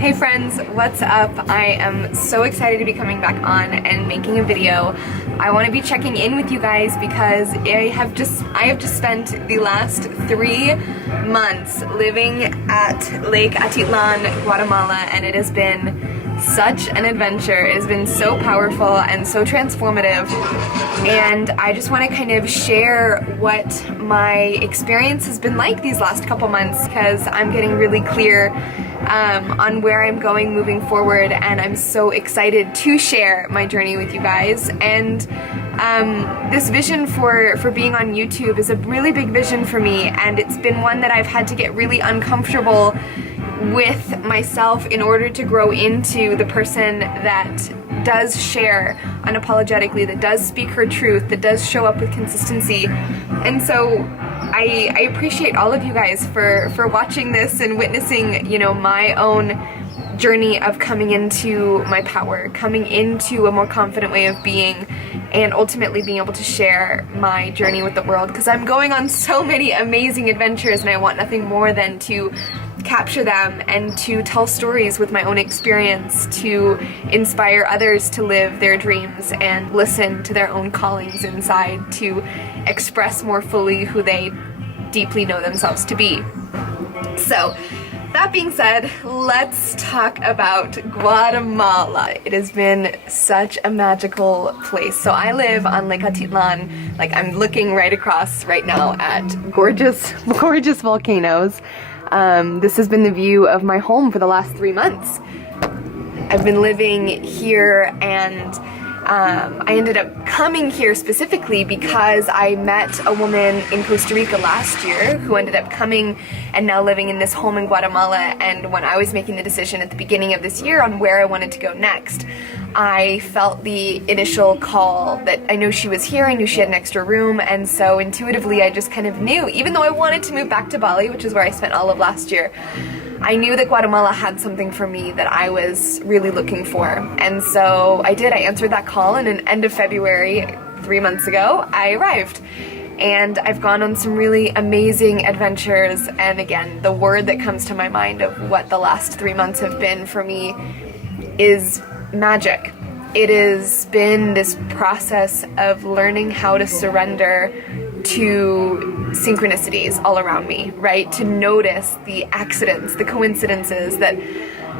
Hey friends, what's up? I am so excited to be coming back on and making a video. I want to be checking in with you guys because I have just spent the last 3 months living at Lake Atitlan, Guatemala, and it has been such an adventure. It has been so powerful and so transformative, and I just want to kind of share what my experience has been like these last couple months, because I'm getting really clear on where I'm going moving forward, and I'm so excited to share my journey with you guys. And this vision for being on YouTube is a really big vision for me, and it's been one that I've had to get really uncomfortable with myself in order to grow into the person that does share unapologetically, that does speak her truth, that does show up with consistency. And so I appreciate all of you guys for watching this and witnessing, you know, my own journey of coming into my power, coming into a more confident way of being, and ultimately being able to share my journey with the world, because I'm going on so many amazing adventures and I want nothing more than to capture them and to tell stories with my own experience, to inspire others to live their dreams and listen to their own callings inside, to express more fully who they deeply know themselves to be. So that being said, let's talk about Guatemala. It has been such a magical place. So I live on Lake Atitlan. Like, I'm looking right across right now at gorgeous, gorgeous volcanoes. This has been the view of my home for the last 3 months. I've been living here, and I ended up coming here specifically because I met a woman in Costa Rica last year who ended up coming and now living in this home in Guatemala. And when I was making the decision at the beginning of this year on where I wanted to go next, I felt the initial call that I knew she was here, I knew she had an extra room, and so intuitively I just kind of knew, even though I wanted to move back to Bali, which is where I spent all of last year, I knew that Guatemala had something for me that I was really looking for. And so I did. I answered that call, and in end of February, 3 months ago, I arrived. And I've gone on some really amazing adventures, and again, the word that comes to my mind of what the last 3 months have been for me is magic. It has been this process of learning how to surrender to synchronicities all around me, right? To notice the accidents, the coincidences that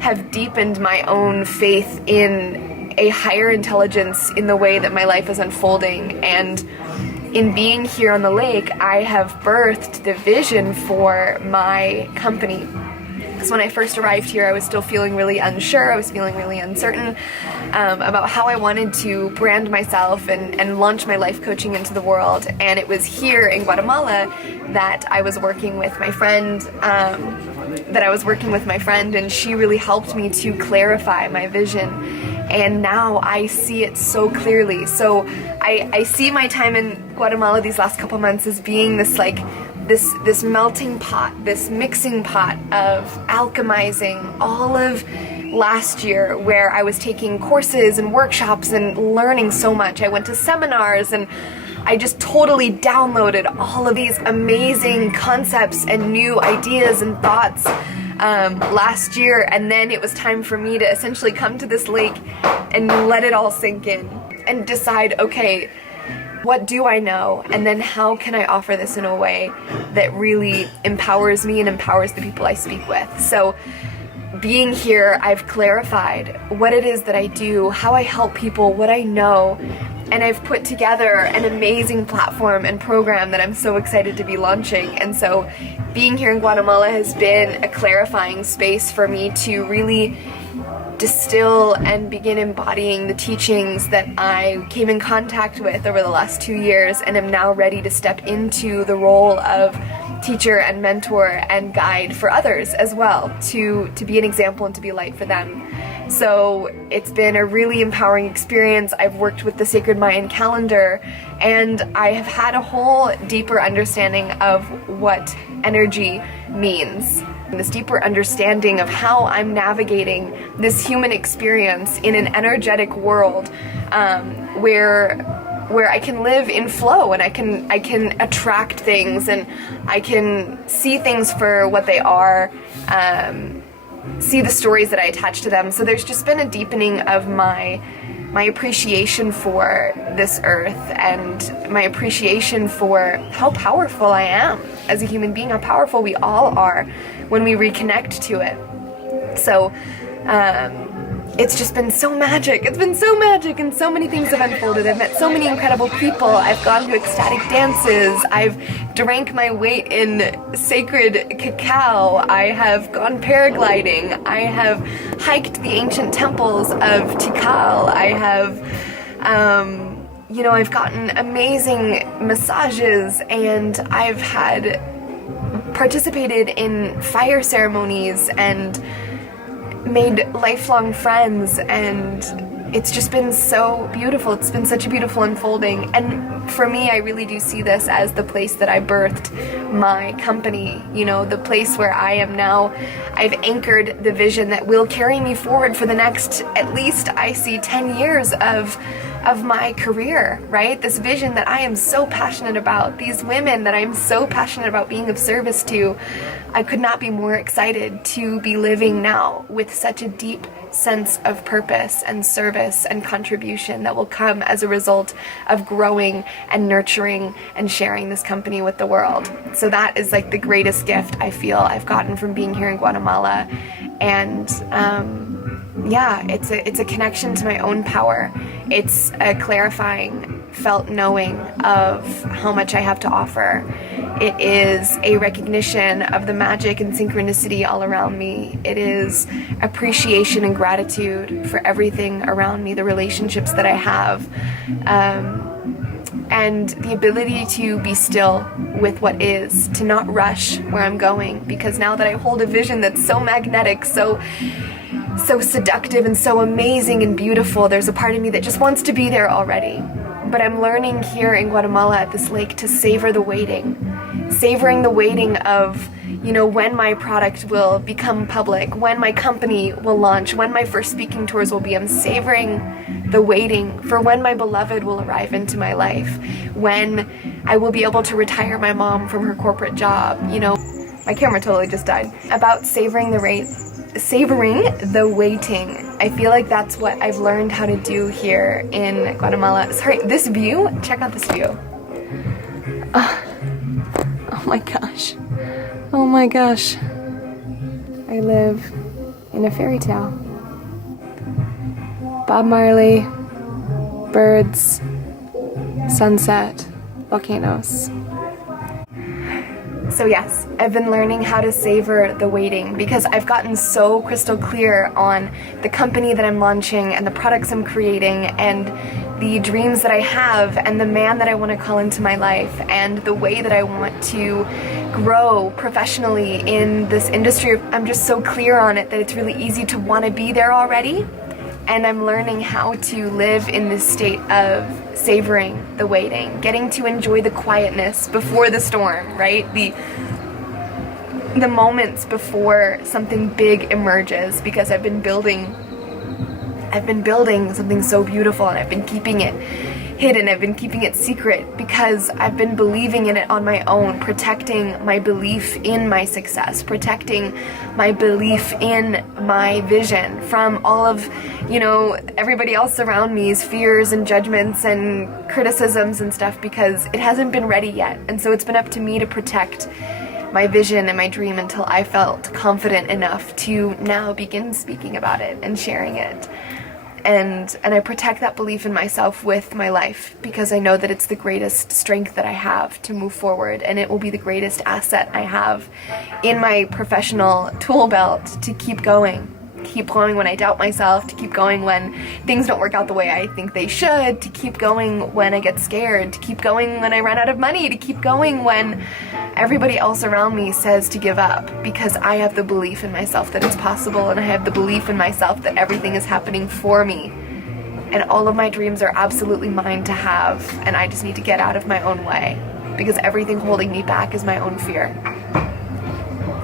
have deepened my own faith in a higher intelligence in the way that my life is unfolding. And in being here on the lake, I have birthed the vision for my company. Because when I first arrived here, I was still feeling really unsure, I was feeling really uncertain about how I wanted to brand myself and launch my life coaching into the world. And it was here in Guatemala that I was working with my friend, and she really helped me to clarify my vision. And now I see it so clearly. So I see my time in Guatemala these last couple months as being this this melting pot, this mixing pot of alchemizing all of last year, where I was taking courses and workshops and learning so much. I went to seminars and I just totally downloaded all of these amazing concepts and new ideas and thoughts last year, and then it was time for me to essentially come to this lake and let it all sink in and decide, okay, what do I know, and then how can I offer this in a way that really empowers me and empowers the people I speak with. So being here, I've clarified what it is that I do, how I help people, what I know, and I've put together an amazing platform and program that I'm so excited to be launching. And so being here in Guatemala has been a clarifying space for me to really distill and begin embodying the teachings that I came in contact with over the last 2 years, and am now ready to step into the role of teacher and mentor and guide for others as well, to be an example and to be a light for them. So it's been a really empowering experience. I've worked with the sacred Mayan calendar, and I have had a whole deeper understanding of what energy means. This deeper understanding of how I'm navigating this human experience in an energetic world, where I can live in flow, and I can attract things, and I can see things for what they are, see the stories that I attach to them. So there's just been a deepening of my appreciation for this earth and my appreciation for how powerful I am as a human being, how powerful we all are when we reconnect to it. So it's just been so magic. It's been so magic, and so many things have unfolded. I've met so many incredible people. I've gone to ecstatic dances. I've drank my weight in sacred cacao. I have gone paragliding. I have hiked the ancient temples of Tikal. I have, you know, I've gotten amazing massages, and I've participated in fire ceremonies and made lifelong friends, and it's just been so beautiful. It's been such a beautiful unfolding, and for me, I really do see this as the place that I birthed my company, you know, the place where I am now. I've anchored the vision that will carry me forward for the next, at least I see 10 years of my career, right? This vision that I am so passionate about, these women that I'm so passionate about being of service to. I could not be more excited to be living now with such a deep sense of purpose and service and contribution that will come as a result of growing and nurturing and sharing this company with the world. So that is like the greatest gift I feel I've gotten from being here in Guatemala. And yeah, it's a connection to my own power. It's a clarifying, felt knowing of how much I have to offer. It is a recognition of the magic and synchronicity all around me. It is appreciation and gratitude for everything around me, the relationships that I have, and the ability to be still with what is, to not rush where I'm going, because now that I hold a vision that's so magnetic, so seductive and so amazing and beautiful, there's a part of me that just wants to be there already. But I'm learning here in Guatemala at this lake to savor the waiting. Savoring the waiting of, you know, when my product will become public, when my company will launch, when my first speaking tours will be. I'm savoring the waiting for when my beloved will arrive into my life, when I will be able to retire my mom from her corporate job. You know, my camera totally just died. About savoring the waiting. I feel like that's what I've learned how to do here in Guatemala. Sorry, this view, check out this view. Oh my gosh. Oh my gosh. I live in a fairy tale. Bob Marley, birds, sunset, volcanoes. So yes, I've been learning how to savor the waiting because I've gotten so crystal clear on the company that I'm launching and the products I'm creating and the dreams that I have and the man that I want to call into my life and the way that I want to grow professionally in this industry. I'm just so clear on it that it's really easy to want to be there already. And I'm learning how to live in this state of savoring the waiting, getting to enjoy the quietness before the storm, right? The moments before something big emerges, because I've been building something so beautiful and I've been keeping it hidden, I've been keeping it secret because I've been believing in it on my own, protecting my belief in my success, protecting my belief in my vision from all of, you know, everybody else around me's fears and judgments and criticisms and stuff, because it hasn't been ready yet. And so it's been up to me to protect my vision and my dream until I felt confident enough to now begin speaking about it and sharing it. And I protect that belief in myself with my life because I know that it's the greatest strength that I have to move forward, and it will be the greatest asset I have in my professional tool belt to keep going when I doubt myself, to keep going when things don't work out the way I think they should, to keep going when I get scared, to keep going when I run out of money, to keep going when everybody else around me says to give up, because I have the belief in myself that it's possible, and I have the belief in myself that everything is happening for me. And all of my dreams are absolutely mine to have, and I just need to get out of my own way, because everything holding me back is my own fear,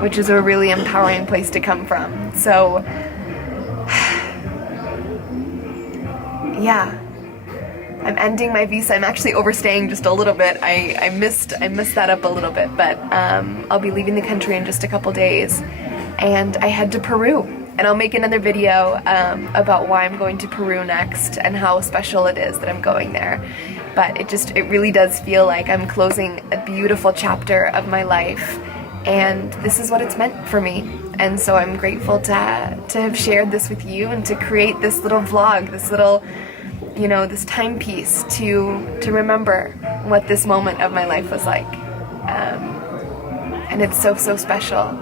which is a really empowering place to come from. So yeah, I'm ending my visa. I'm actually overstaying just a little bit. I missed that up a little bit, but I'll be leaving the country in just a couple days, and I head to Peru. And I'll make another video about why I'm going to Peru next and how special it is that I'm going there. But it really does feel like I'm closing a beautiful chapter of my life, and this is what it's meant for me. And so I'm grateful to have shared this with you and to create this little vlog, this little, you know, this timepiece to remember what this moment of my life was like. And it's so special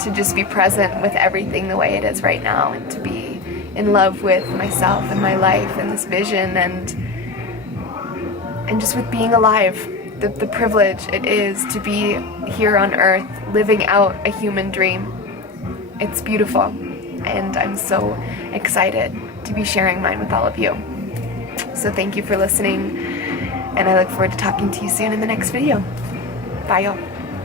to just be present with everything the way it is right now, and to be in love with myself and my life and this vision, and just with being alive, the privilege it is to be here on earth living out a human dream. It's beautiful, and I'm so excited to be sharing mine with all of you. So thank you for listening, and I look forward to talking to you soon in the next video. Bye, y'all.